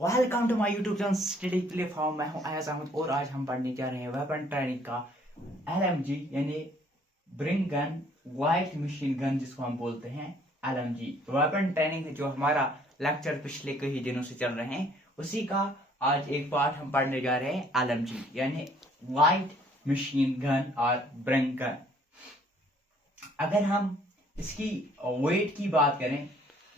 Welcome to my YouTube channel study platform. मैं हूं अयाज अहमद और आज हम पढ़ने जा रहे हैं वेपन ट्रेनिंग का एलएमजी यानी bring gun white machine gun जिसको हम बोलते हैं एलएमजी। वेपन ट्रेनिंग जो हमारा लेक्चर पिछले कई दिनों से चल रहे हैं उसी का आज एक पार्ट हम पढ़ने जा रहे हैं एलएमजी यानी वाइट मशीन गन और ब्रिंग गन। अगर हम इसकी वेट की बात करें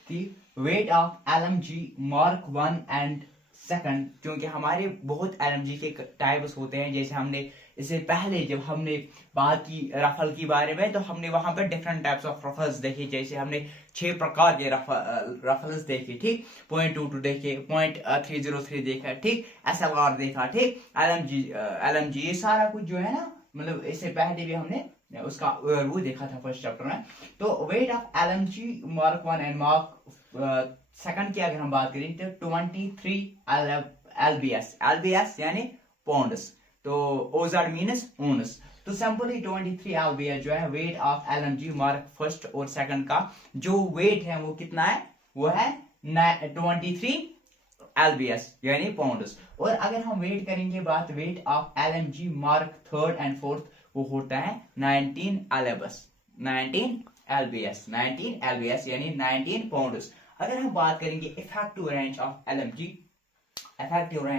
कि weight of LMG mark 1 and second, क्योंकि हमारे बहुत एलएमजी के टाइप्स होते हैं। जैसे हमने इससे पहले जब हमने बात की रफल के बारे में तो हमने वहां पर डिफरेंट टाइप्स ऑफ रफल्स देखे। जैसे हमने 6 प्रकार के रफल्स देखे, ठीक, .22 देखे, .303 देखा, ठीक, SLR देखा, ठीक, एलएमजी ये सारा कुछ जो है ना, मतलब इससे पहले भी हमने उसका वो देखा था फर्स्ट चैप्टर में। तो weight of LMG mark 1 and mark second की अगर हम बात करें तो 23 एलबीएस यानी पौंड्स, तो ओजर मीन्स ओनस। तो सिंपली 23 एलबीएस जो है weight of LMG mark first और सेकंड का जो वेट है वो कितना है, वो है 23 एलबीएस यानी पाउंड्स। और अगर हम वेट करेंगे बात weight of LMG mark third and fourth, वो होता है 19 एलबीएस यानी 19 पाउंड्स। अगर हम बात करेंगे इफेक्टिव रेंज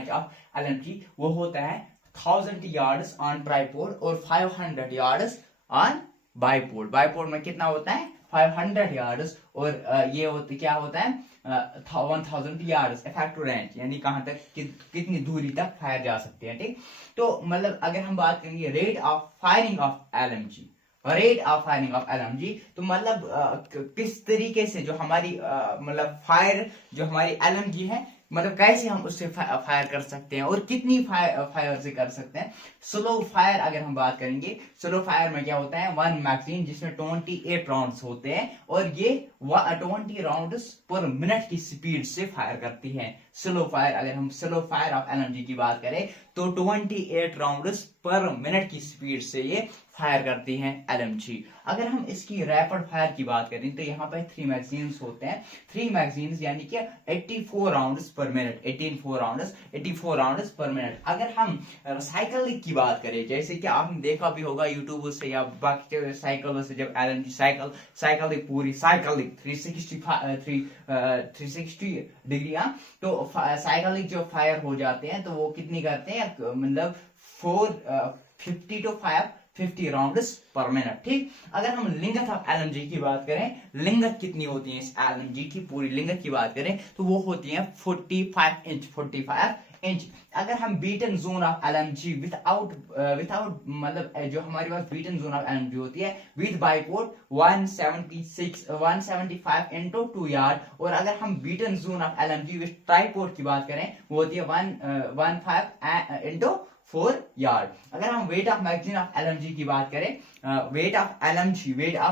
ऑफ एलएमजी वो होता है 1000 यार्ड्स ऑन ट्राइपोड और 500 यार्ड्स ऑन बाइपोड। बाइपोड में कितना होता है 500 यार्ड्स और ये क्या होता है 1000 यार्ड्स इफेक्टिव रेंज यानी कहां तक कितनी दूरी तक फायर जा सकते हैं, ठीक। तो मतलब अगर हम बात करेंगे rate of firing of LMG तो मतलब किस तरीके से जो हमारी मतलब फायर जो हमारी एलएमजी है, मतलब कैसे हम उससे फायर कर सकते हैं और कितनी फायर से कर सकते हैं। स्लो फायर अगर हम बात करेंगे, स्लो फायर में क्या होता है 1 मैगजीन जिसमें 28 राउंड्स होते हैं और ये 20 राउंड्स पर मिनट की स्पीड से फायर करती है। स्लो फायर, अगर हम स्लो फायर ऑफ एलएमजी की बात करें तो 28 राउंड्स पर मिनट की स्पीड से ये फायर करती हैं एलएमजी। अगर हम इसकी रैपिड फायर की बात करें तो यहाँ पे 3 मैगजीन्स होते हैं। 3 मैगजीन्स यानी कि 84 राउंड्स पर मिनट, 84 राउंड्स पर मिनट। अगर हम साइकिलिंग की बात करें, जैसे कि आपने देखा भी होगा यूट्यूब से या बाकी साइकिलों से, जब एलएमजी साइकिलिंग पूरी साइकिलिंग 360 डिग्री, तो साइकिलिंग जो फायर हो जाते हैं तो वो कितनी करते हैं, मतलब 450 to 550 राउंड्स पर मिनट, ठीक। अगर हम लिंगथ ऑफ एलएमजी की बात करें, लिंगथ कितनी होती है इस एलएमजी की, पूरी लिंगथ की बात करें तो वो होती है 45 इंच। अगर हम beaten zone of LMG without मतलब जो हमारे पास बीटन जोन ऑफ एलएमजी होती है विद बाइपोर्ट 175 इंटू 2 यार्ड, और अगर हम beaten zone of LMG with tripod की बात करें वो होती है 15 इंटू 4 यार्ड। अगर हम weight of magazine of LMG की बात करें, weight of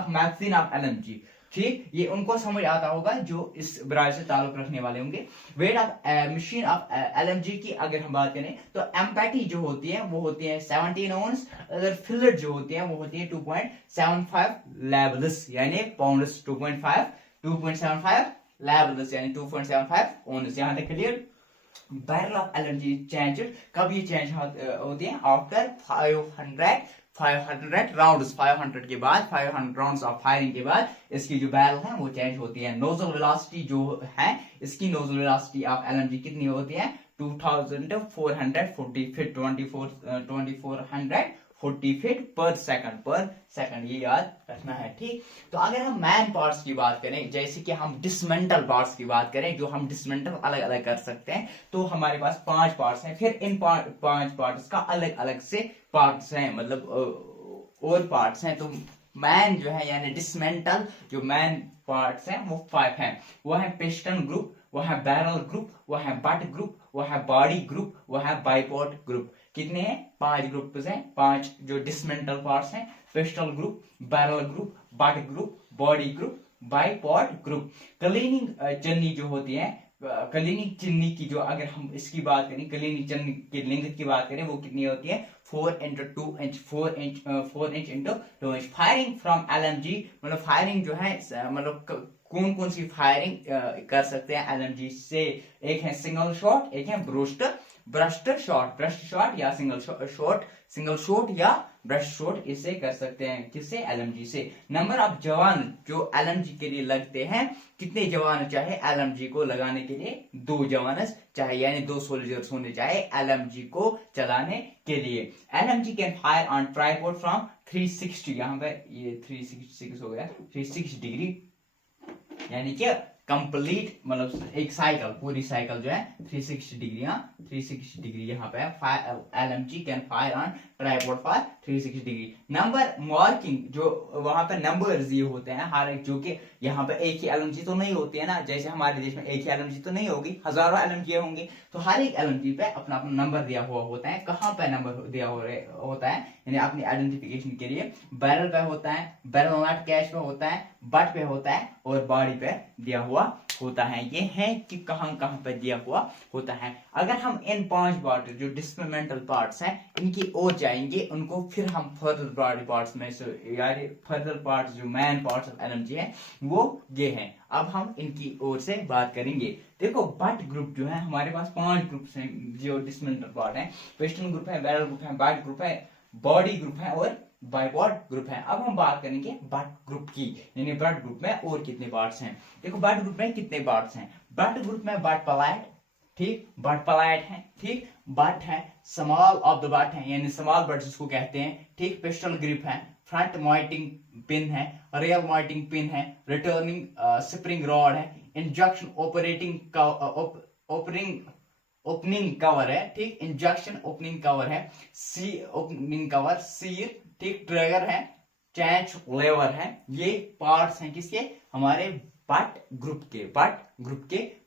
magazine of LMG, ठीक, ये उनको समझ आता होगा जो इस ब्रांच से ताल्लुक रखने वाले होंगे। Weight of machine of LMG की अगर हम बात करें तो एम्पैटी जो होती है वो होती है 17 ओंस, अगर फिलेट जो होती है वो होती है 2.75 लेवल्स यानी पाउंड्स, 2.75 लेवल्स यानी 2.75 ओंस। यहां तक clear. Barrel of LMG change कब ये चेंज होती है, आफ्टर 500 राउंड्स, 500 के बाद 500 राउंड्स ऑफ फायरिंग के बाद इसकी जो बैरल है वो चेंज होती है। नोजल वेलोसिटी जो है, इसकी नोजल वेलोसिटी ऑफ एलएमजी कितनी होती है 2440 फीट, 2440 फीट पर सेकंड, ये याद रखना है, ठीक। तो अगर हम मैन पार्ट्स की बात करें, जैसे कि हम डिसमेंटल पार्ट्स की बात करें जो हम डिसमेंटल अलग अलग कर सकते हैं, तो हमारे पास 5 पार्ट्स हैं। फिर इन 5 पार्ट्स का अलग अलग से पार्ट्स हैं, मतलब और पार्ट्स हैं। तो मैन जो है यानी डिसमेंटल जो मैन पार्ट्स हैं वो 5 हैं। वो है पिस्टन ग्रुप, वो है बैरल ग्रुप, वो है बट ग्रुप, वो है बॉडी ग्रुप, वो है बाइपोर्ट ग्रुप। कितने हैं 5 ग्रुप्स हैं, 5 जो डिसमेंटल पार्ट्स हैं, pistol group, barrel group, butt group, body group, bipod group. Cleaning चन्नी जो होती है, क्लीनिंग चिन्नी की जो अगर हम इसकी बात करें, क्लीनिंग चिन्नी की लिंग की बात करें वो कितनी होती है 4 into 2 inch, 4 inch into 2 inch. Firing from LMG, मतलब फायरिंग जो है मतलब कौन कौन सी फायरिंग कर सकते हैं एलएमजी से। एक है सिंगल शॉट, एक है ब्रस्ट शॉट या सिंगल शॉट या ब्रश शॉट, इससे कर सकते हैं। किससे? एलएमजी से। नंबर ऑफ जवान जो एलएमजी के लिए लगते हैं, कितने जवान चाहिए एलएमजी को लगाने के लिए? 2 जवान चाहिए, यानी 2 सोल्जर्स होने चाहिए एलएमजी को चलाने के लिए। LMG can fire on tripod from 360, यहाँ पे ये 366 हो गया, 360 डिग्री, यानी कि कंप्लीट मतलब एक साइकिल, पूरी साइकिल जो है 360 डिग्री, 360 डिग्री यहाँ पे LMG can fire on tripod for 360 degree. Number marking, जो वहां पे नंबर्स ये होते हैं हर एक, जो कि यहाँ पे एक ही एलएमजी तो नहीं होती है ना, जैसे हमारे देश में एक ही एलएमजी तो नहीं होगी, हजारों एलएमजी होंगी, तो हर एक एलएमजी पे अपना अपना नंबर दिया हुआ होता है। कहाँ पे नंबर दिया होता है? यानी अपनी आइडेंटिफिकेशन के लिए बैरल पे होता है, बैरल नट कैच पे होता है, बट पे होता है और बॉडी पे दिया हुआ होता है। ये है कि कहां कहां पे दिया हुआ होता है। अगर हम इन 5 पार्ट जो डिस्प्लेमेंटल पार्ट्स हैं इनकी ओर जाएंगे, उनको फिर हम फर्दर बॉडी पार्ट्स में से, यानी फर्दर पार्ट्स जो मैन पार्ट्स ऑफ एलएमजी है वो ये हैं। अब हम इनकी ओर से बात करेंगे। देखो बट ग्रुप जो है, हमारे पास 5 ग्रुप्स हैं जो डिस्प्लेमेंटल पार्ट है। पिस्टन ग्रुप है, बैरल ग्रुप है, बट ग्रुप है, बॉडी ग्रुप है और बाइपॉड ग्रुप है। अब हम बात करेंगे बट ग्रुप की, यानी बट ग्रुप में और कितने पार्ट्स हैं। देखो बट ग्रुप में कितने पार्ट्स हैं। बट ग्रुप में बट पलाइट, ठीक, बट पलाइट है, ठीक, बट है, स्मॉल ऑफ द बट है, यानी स्मॉल बट जिसको कहते हैं, ठीक, पिस्टल ग्रिप है, फ्रंट मॉइटिंग पिन है, रियर मॉइटिंग पिन है, रिटर्निंग स्प्रिंग रॉड है, इंजेक्शन ओपनिंग कवर है, ठीक, इंजेक्शन ओपनिंग कवर है, सी ओपनिंग कवर, सीर, ठीक, ट्रिगर है, चैंच लेवर है। ये पार्ट्स हैं किसके? हमारे बट ग्रुप के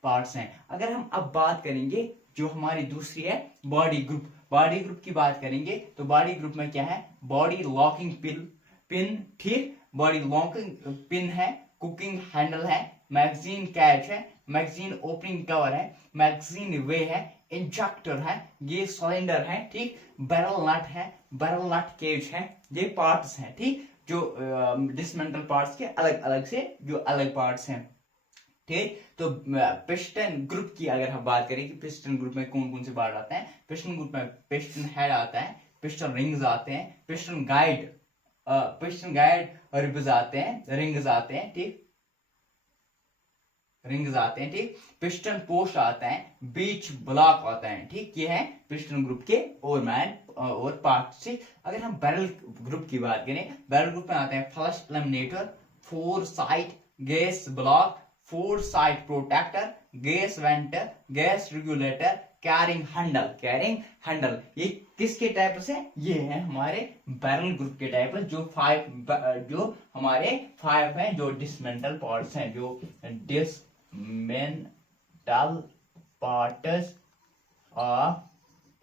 पार्ट्स हैं। अगर हम अब बात करेंगे जो हमारी दूसरी है बॉडी ग्रुप की बात करेंगे, तो बॉडी ग्रुप में क्या है? बॉडी लॉकिंग पिन, ठीक, बॉडी लॉकिंग पिन है, कुकिंग हैंडल है, मैगजीन कैच है, मैगजीन ओपनिंग कवर है, मैगजीन वे है, इंजेक्टर है, ये सिलेंडर है, ठीक, बैरल नट है, बैरल नट केज है। ये पार्ट्स हैं, ठीक, जो डिस्मेंटल पार्ट्स के अलग अलग से जो अलग पार्ट्स हैं, ठीक। तो पिस्टन ग्रुप की अगर हम बात करें कि पिस्टन ग्रुप में कौन कौन से पार्ट आते हैं, पिस्टन ग्रुप में पिस्टन हेड आता है, पिस्टन रिंग्स आते हैं, पिस्टन गाइड रिब्स आते हैं, रिंग्स आते हैं, ठीक, रिंग्स आते हैं, ठीक, पिस्टन पोस्ट आता है, बीच ब्लॉक आता है, ठीक। ये है पिस्टन ग्रुप के और मैन और पार्ट से। अगर हम बैरल ग्रुप की बात करें, बैरल ग्रुप में आते हैं flush eliminator, 4 side gas block, 4 side protector, gas venter, gas regulator, carrying handle. ये किसके टाइप से? ये है हमारे बैरल ग्रुप के टाइप, जो हमारे 5 हैं जो डिस्मेंटल पार्ट्स हैं, जो डिस्मेंटल पार्ट्स ऑफ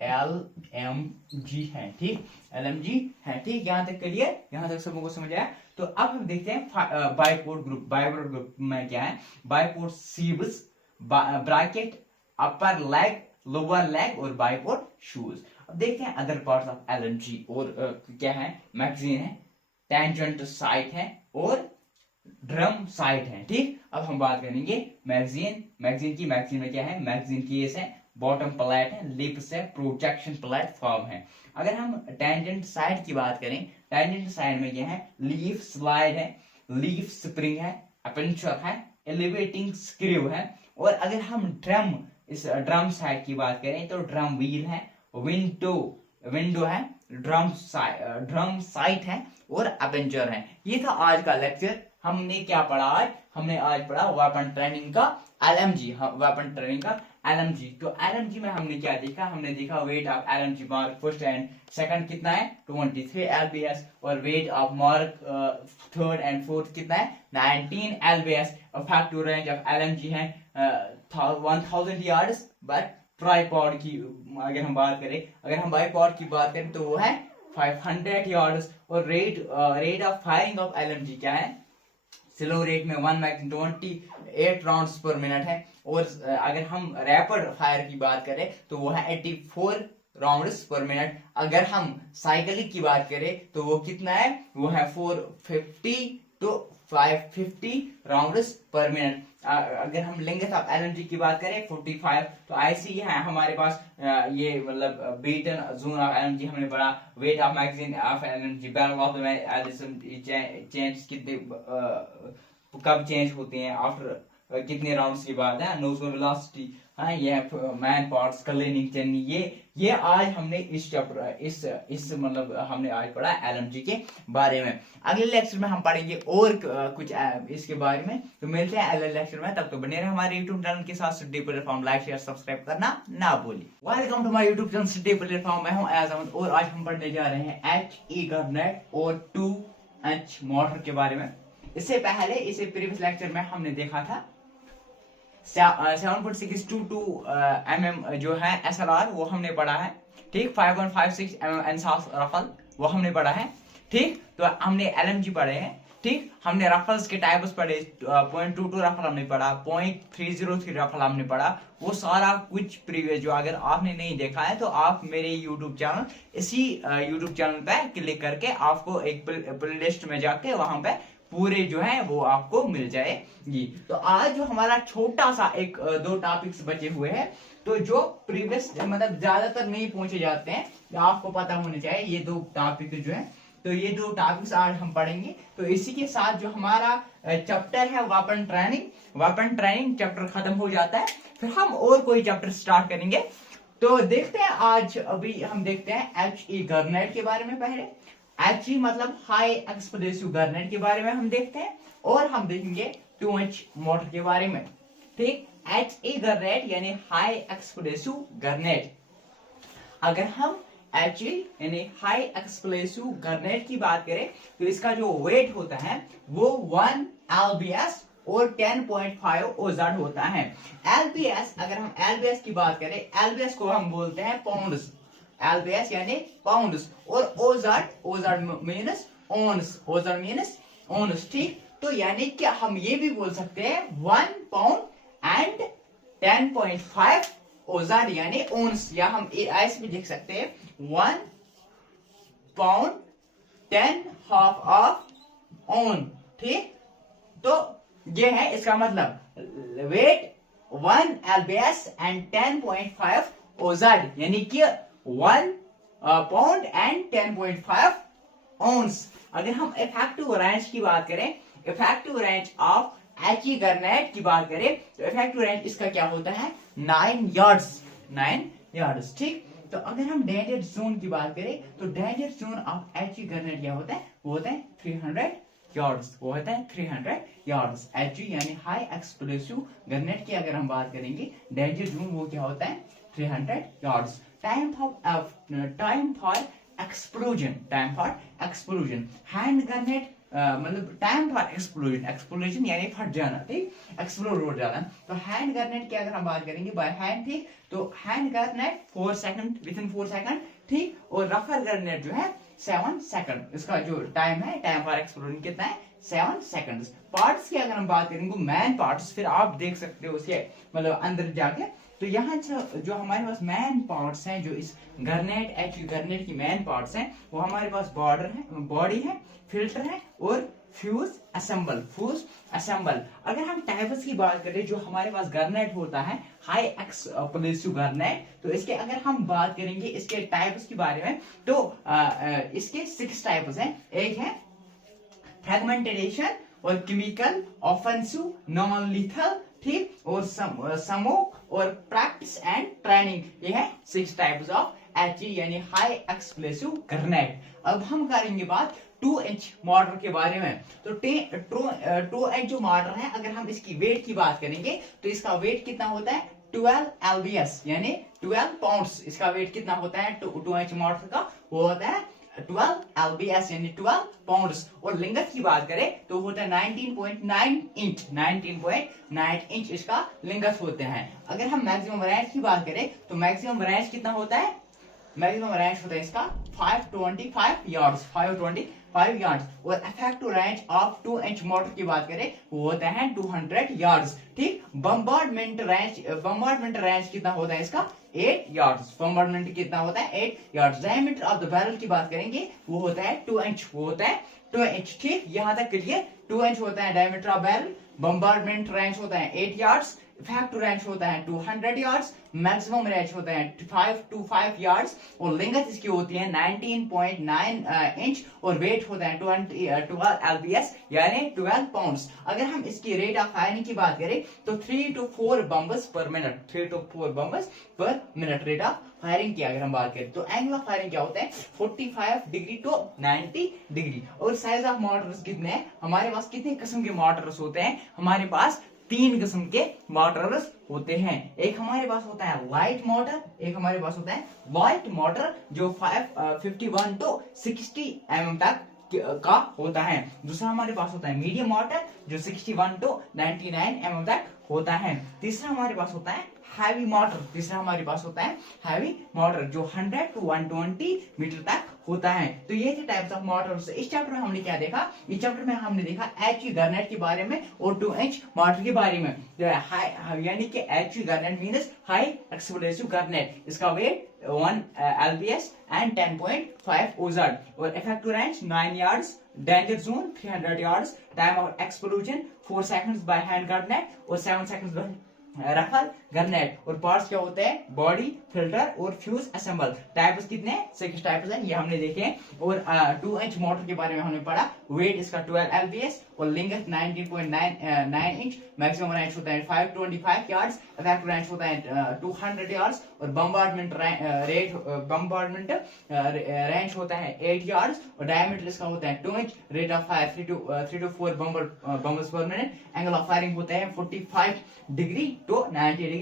एलएमजी हैं, ठीक, एलएमजी हैं, ठीक। यहां तक क्लियर? यहां तक सबको समझ आया? तो अब हम देखते हैं बाइपोर्ट ग्रुप में क्या है। बाइपोर्ट सीब्स, ब्रैकेट, अपर लेग, लोअर लेग और बाइपोर्ट शूज। अब देखते हैं अदर पार्ट्स ऑफ एलएमजी। और क्या है? मैगजीन है, टेंजेंट साइट है और ड्रम साइट है, ठीक। अब हम बात करेंगे मैगजीन में क्या है? मैगजीन की ये बॉटम प्लेट है, लिप्स है, प्रोजेक्शन प्लेटफॉर्म है। अगर हम टेंजेंट साइड की बात करें, टेंजेंट साइड में क्या है? लीफ स्लाइड है, लीफ स्प्रिंग है, अपेंचर है, एलिवेटिंग स्क्रू है। और अगर हम ड्रम साइड की बात करें तो ड्रम व्हील है, विंडो है, ड्रम साइट है और अपेंचर है। ये था आज का लेक्चर। हमने क्या पढ़ा आज? हमने आज पढ़ा वेपन ट्रेनिंग का एलएमजी। तो एलएमजी में हमने क्या देखा? हमने देखा weight of LMG mark first and second कितना है? 23 एलबीएस। और weight of mark third and fourth कितना है? 19 LBS. Effective range of LMG है 1000 यार्ड्स। बट ट्राइपॉड की अगर हम बात करें तो वो है 500 यार्ड्स। और rate of firing of LMG क्या है? स्लो रेट में 1 मैगजीन 28 राउंड्स पर मिनट है। और अगर हम रैपिड फायर की बात करें तो वो है 84 राउंड्स पर मिनट। अगर हम साइकिलिक की बात करें तो वो कितना है? वो है 450 to 550 राउंड्स पर मिनट। अगर हम लेंथ ऑफ एलएमजी की बात करें 45, तो ऐसे ही है हमारे पास ये मतलब बीटन जोन ऑफ एलएमजी हमने पढ़ा, weight of magazine of LMG, barrel of change कितने कब चेंज होते हैं, आफ्टर कितने राउंड्स की बात है, नोज वेलोसिटी, हाँ ये मैन पार्ट्स, क्लीनिंग चेनी, ये आज हमने इस चैप्टर इस मतलब हमने आज पढ़ा एलएमजी के बारे में। अगले लेक्चर में हम पढ़ेंगे और कुछ इसके बारे में। तो मिलते हैं अगले लेक्चर में, तब तो बने रहे हमारे यूट्यूब चैनल के साथ। City platform like share subscribe करना ना भूलिए। Welcome to my YouTube channel city platform, मैं हूं अयाज अहमद और आज हम पढ़ने जा रहे हैं HE गवर्नेट और 2H मोटर के बारे में। इससे पहले इसे प्रीवियस लेक्चर में हमने देखा था 7.622 mm जो है SLR वो हमने पढ़ा है, ठीक। 5.56 mm एनसास रफल वो हमने पढ़ा है, ठीक। तो हमने LMG पढ़े हैं, ठीक। हमने रफल्स के टाइप्स पढ़े, 0.22 रफल हमने पढ़ा, 0.303 रफल हमने पढ़ा। वो सारा कुछ प्रीवियस जो अगर आपने नहीं देखा है तो आप मेरे यूट्यूब चैनल इसी यूट्यूब चैनल पे क्लिक करके आपको एक प्लेलिस्ट में जाके वहां पे पूरे जो है वो आपको मिल जाएगी। तो आज जो हमारा छोटा सा एक दो टॉपिक्स बचे हुए हैं, तो जो प्रीवियस मतलब ज्यादातर नहीं पूछे जाते हैं, आपको पता होने चाहिए ये दो टॉपिक जो है, तो ये दो टॉपिक्स आज हम पढ़ेंगे। तो इसी के साथ जो हमारा चैप्टर है वेपन ट्रेनिंग चैप्टर खत्म हो जाता है, फिर हम और कोई चैप्टर स्टार्ट करेंगे। तो देखते हैं आज अभी हम देखते हैं HE गवर्नेट के बारे में। पहले HE मतलब हाई एक्सप्लोसिव गवर्नेट के बारे में हम देखते हैं, और हम देखेंगे 2H मोटर के बारे में, ठीक। HE गवर्नेट यानी हाई एक्सप्लोसिव गवर्नेट। अगर हम HE यानी हाई एक्सप्लोसिव गवर्नेट की बात करें तो इसका जो वेट होता है वो 1 lbs और 10.5 ओजार्ड होता है। lbs, अगर हम lbs की बात करें, lbs को हम बोलते हैं पाउंड्स, lbs यानी पाउंड्स, और ओजार्ड मीन्स ओन्स, ठीक। तो यानी कि हम ये भी बोल सकते हैं 1 पाउंड एंड 10.5 ओजार्ड यानी ओन्स, या हम ऐसे भी लिख सकते हैं 1 पाउंड 10 हाफ ऑफ ओन, ठीक। तो ये है इसका मतलब वेट 1 lbs एंड 10.5 ओजार्ड यानी कि 1 पाउंड एंड 10.5 ओन्स। अगर हम इफेक्टिव रेंज की बात करें, इफेक्टिव रेंज ऑफ HE गवर्नेट की बात करें, तो इफेक्टिव रेंज इसका क्या होता है 9 यार्ड्स, ठीक। तो अगर हम डेंजर जोन की बात करें तो डेंजर जोन ऑफ HE गवर्नेट क्या होता है, वो होता है 300 यार्ड्स, वो होता है 300 यार्ड्स। HE यानी हाई एक्सप्लोसिव गवर्नेट की अगर हम बात करेंगे, डेंजर जोन वो क्या होता है 300 yards. Time for explosion hand grenade मतलब टाइम फॉर एक्सप्लोजन यानी फट जाना, ठीक, एक्सप्लोड हो जाना। तो हैंड गवर्नेट की अगर हम बात करेंगे बाय हैंड, ठीक, तो हैंड गवर्नेट 4 सेकंड, विदिन 4 सेकंड, ठीक, और रफर गवर्नेट जो है 7 सेकंड। इसका जो टाइम है, टाइम फॉर एक्सप्लोजन कितना है 7 सेकंड। पार्ट्स की अगर हम बात करेंगे मैन पार्ट्स, फिर आप देख सकते हो उसके मतलब अंदर जाके, तो यहाँ जो हमारे पास मैन पार्ट्स हैं, जो इस गवर्नेट HE गवर्नेट की मैन पार्ट्स हैं, वो हमारे पास बॉडी है, फिल्टर है और फ्यूज असेंबल। अगर हम टाइप्स की बात करें, जो हमारे पास गवर्नेट होता है हाई एक्सप्लोसिव गवर्नेट, तो इसके अगर हम बात करेंगे इसके टाइप्स के बारे में, तो इसके 6 टाइप्स हैं। एक है फ्रेगमेंटेशन और केमिकल, ऑफेंसिव, नॉन लीथल, ठीक, और स्मोक और प्रैक्टिस एंड ट्रेनिंग। ये है 6 टाइप्स ऑफ HE यानी हाई एक्सप्लोसिव गवर्नेट। अब हम करेंगे बात 2H मोटर के बारे में। तो 2H जो मोटर है, अगर हम इसकी वेट की बात करेंगे तो इसका वेट कितना होता है 12 lbs यानी 12 पाउंड्स। इसका वेट कितना होता है 2H मोटर का, वो होता है 12 lbs यानी 12 पाउंड्स। और लिंगथ की बात करें तो होता है 19.9 इंच इसका लिंगथ होते हैं। अगर हम मैक्सिमम रेंज की बात करें तो मैक्सिमम रेंज कितना होता है, मैक्सिमम रेंज होता है इसका 525 यार्ड्स। और effective range of 2H motor की बात करें वो होता है 200 यार्ड्स, ठीक। बम्बार्डमेंट रेंज कितना होता है इसका 8 यार्ड्स। बम्बार्डमेंट कितना होता है 8 yards. Diameter of the barrel की बात करेंगे वो होता है 2 इंच, ठीक। यहाँ तक क्लियर 2 इंच होता है diameter of barrel, bombardment range होता है 8 यार्ड्स, इफेक्टिव रेंज होता है 200 यार्ड्स, मैक्सिमम रेंज होता है 5 to 5 यार्ड्स और लेंथ इसकी होती है 19.9 इंच और वेट होता है 12 lbs यानी 12 पाउंड्स। अगर हम इसकी रेट ऑफ फायरिंग की बात करें तो 3 to 4 बम्बस पर मिनट, 3 to 4 बम्बस पर मिनट रेट ऑफ फायरिंग की अगर हम बात करें तो एंगल ऑफ फायरिंग क्या होता है 45 डिग्री टू 90 डिग्री। और साइज ऑफ मोटर्स कितने हैं, हमारे पास कितने किस्म के मोटर्स होते हैं, हमारे पास 3 किस्म के मोटर्स होते हैं। एक हमारे पास होता है लाइट मोटर, एक हमारे पास होता है लाइट मोटर जो 51 टू 60 mm तक का होता है। दूसरा हमारे पास होता है मीडियम मोटर जो 61 टू 99 mm तक होता है। तीसरा हमारे पास होता है हैवी मोटर, तीसरा हमारे पास होता है हैवी मोटर जो 100 टू 120 मीटर तक होता है। तो ये थे टाइप्स ऑफ मोटर्स। इस चैप्टर में हमने क्या देखा, इस चैप्टर में हमने देखा एचवी गरनेट के बारे में और 2 इंच मोटर के बारे में। यानी कि HV grenade means high explosive grenade, इसका वेट 1 lbs एंड 10.5 ओजार्ड और effective range 9 yards, danger zone 300 yards, time of explosion 4 seconds by hand grenade और 7 सेकंड्स बाय रफल गरनेट। और पार्ट्स क्या होते हैं, बॉडी, फिल्टर और फ्यूज असेंबल। टाइप्स कितने, 6 टाइप्स हैं, ये हमने देखे हैं। और 2 इंच मोटर के बारे में हमने पढ़ा, वेट इसका 12 lbs और लेंथ 19.9 इंच, मैक्सिमम रेंज होता है 525 यार्ड्स, इफेक्टिव रेंज होता है 200 यार्ड्स और बम्बार्डमेंट रेंज होता है 8 यार्ड्स और डायमीटर इसका होता है 2 inch, rate of fire 3 to 4 bombs per minute, angle of firing होता है 45 degree to 90 degree.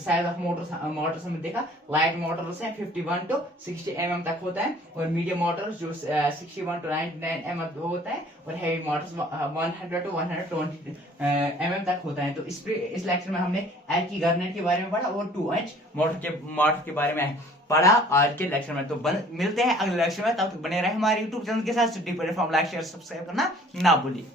Size of mortars हमने देखा, लाइट मोटर्स है 51 टू 60 mm तक होता है और मीडियम मोटर्स जो 61 टू 99 mm होता है और हैवी मोटर्स 100 टू 120 mm तक होता है। तो इस लेक्चर में हमने एचवी गरनेट के बारे में पढ़ा और 2 इंच मोटर के बारे में पढ़ा आज के लेक्चर में। तो मिलते हैं अगले लेक्चर में, तब तक बने रहे हमारे YouTube चैनल के साथ। लाइक शेयर सब्सक्राइब करना ना भूलिए।